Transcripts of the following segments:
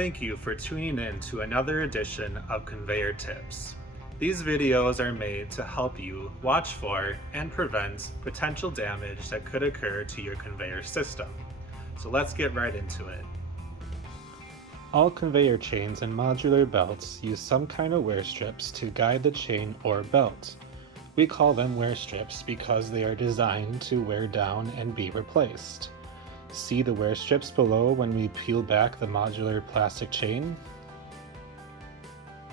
Thank you for tuning in to another edition of Conveyor Tips. These videos are made to help you watch for and prevent potential damage that could occur to your conveyor system. So let's get right into it. All conveyor chains and modular belts use some kind of wear strips to guide the chain or belt. We call them wear strips because they are designed to wear down and be replaced. See the wear strips below when we peel back the modular plastic chain?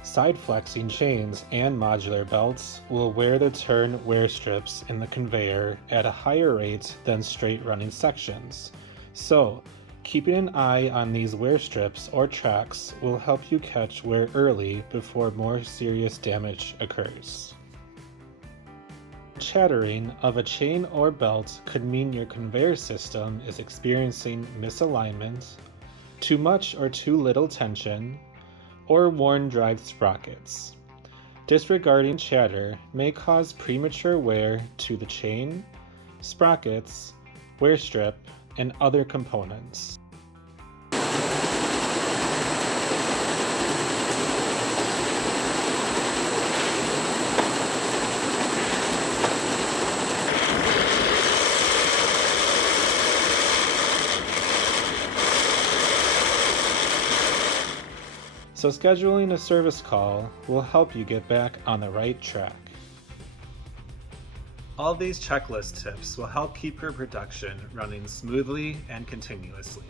Side flexing chains and modular belts will wear the turn wear strips in the conveyor at a higher rate than straight running sections. So, keeping an eye on these wear strips or tracks will help you catch wear early before more serious damage occurs. Chattering of a chain or belt could mean your conveyor system is experiencing misalignment, too much or too little tension, or worn drive sprockets. Disregarding chatter may cause premature wear to the chain, sprockets, wear strip, and other components. So scheduling a service call will help you get back on the right track. All these checklist tips will help keep your production running smoothly and continuously.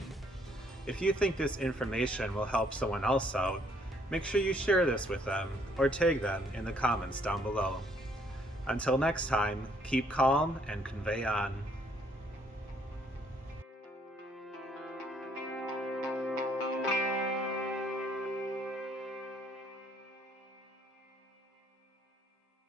If you think this information will help someone else out, make sure you share this with them or tag them in the comments down below. Until next time, keep calm and convey on.